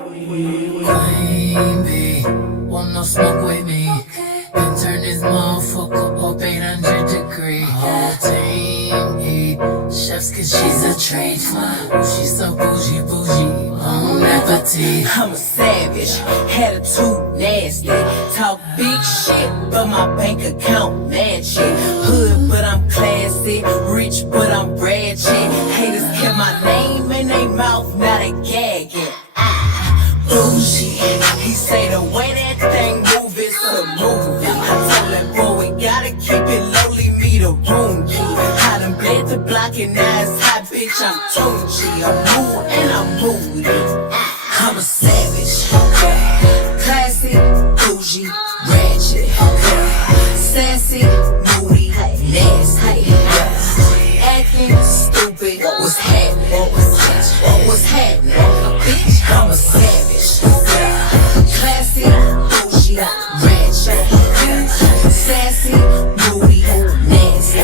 Queen bee, want no smoke with me. Then turn this motherfucker up 800 degrees. Whole team eat chefs cause she's a treat. She's so bougie, bon appetit. I'm a savage, attitude nasty. Talk big shit, but my bank account match it. Hood, but I'm classy. Rich, but I'm ratchet. Haters kept my name in their mouth, now they gagging. Bougie, he say the way that thing move is a movie. I told that boy we gotta keep it lowly, me the room key. I done bled the block and now it's hot, bitch, I'm Tunchi. I'm mood and I'm moody. I'm a savage, classy, bougie, ratchet, sassy, moody, nasty, acting stupid. What's happening? What's happening? Bitch, I'm a savage, classy, bougie, ratchet, sassy, moody, nasty,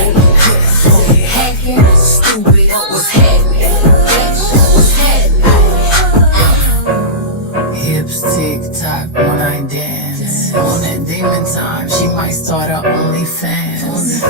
acting stupid. What's happening? Bitch, what's happening? Hips tick-tock when I dance. On that demon time, she might start her OnlyFans.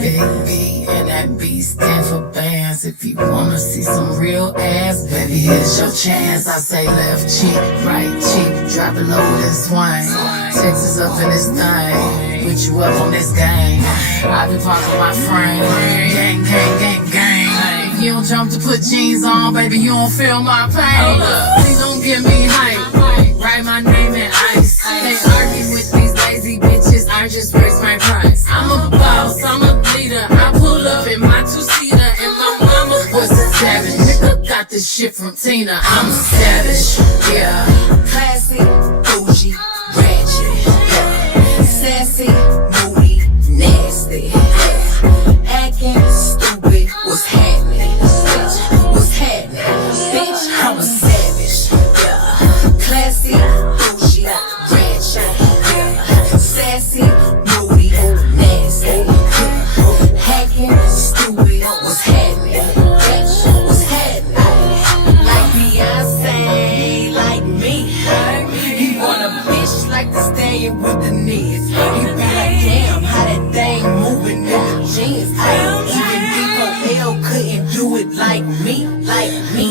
Big B and that B stand for bands. If you wanna see some real ass, baby, here's your chance. I say left cheek, right cheek, drop it low and swing. Texas up in this thing, put you up on this game. I be popping my frame, gang, gang, gang, gang. If you don't jump to put jeans on, baby, you don't feel my pain. Please don't give me hype. Write my name in ice. Can't argue with these lazy bitches, I just raise my price. I'm a boss, I'm a leader. I pull up in my two-seater and my mama was a savage. Nigga got this shit from Tina. I'm a savage, yeah. Classy, bougie, ratchet, sassy, moody, nasty, acting stupid. What's happening? Bitch, what's happening? Bitch, I'm a savage, yeah. Classy, bougie, ratchet, sassy, moody, nasty, acting stupid. What's happening? Bitch, what's happening? Like Beyonce, like me. He want a bitch like the stallion with the knees. He be like, damn, how that thing moving in the jeans. Even Dipbrow couldn't do it like me, like me.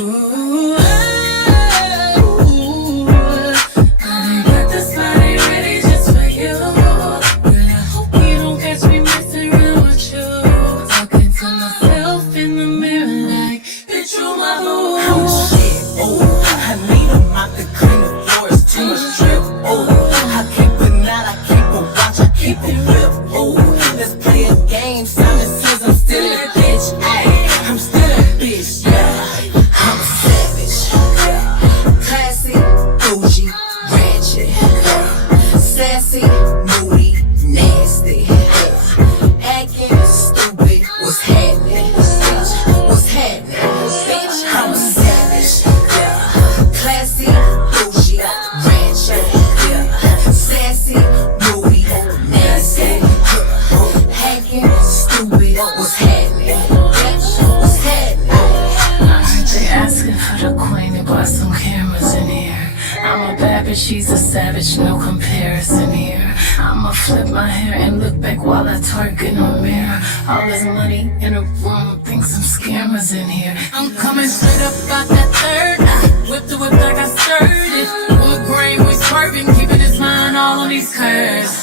She's a savage, no comparison here. I'ma flip my hair and look back while I twerk in the mirror. All this money in a room, think some scammers in here. I'm coming straight up out that third. I whip the whip like I stirred it. Wood grain, we swerving, keeping his mind all on these curves.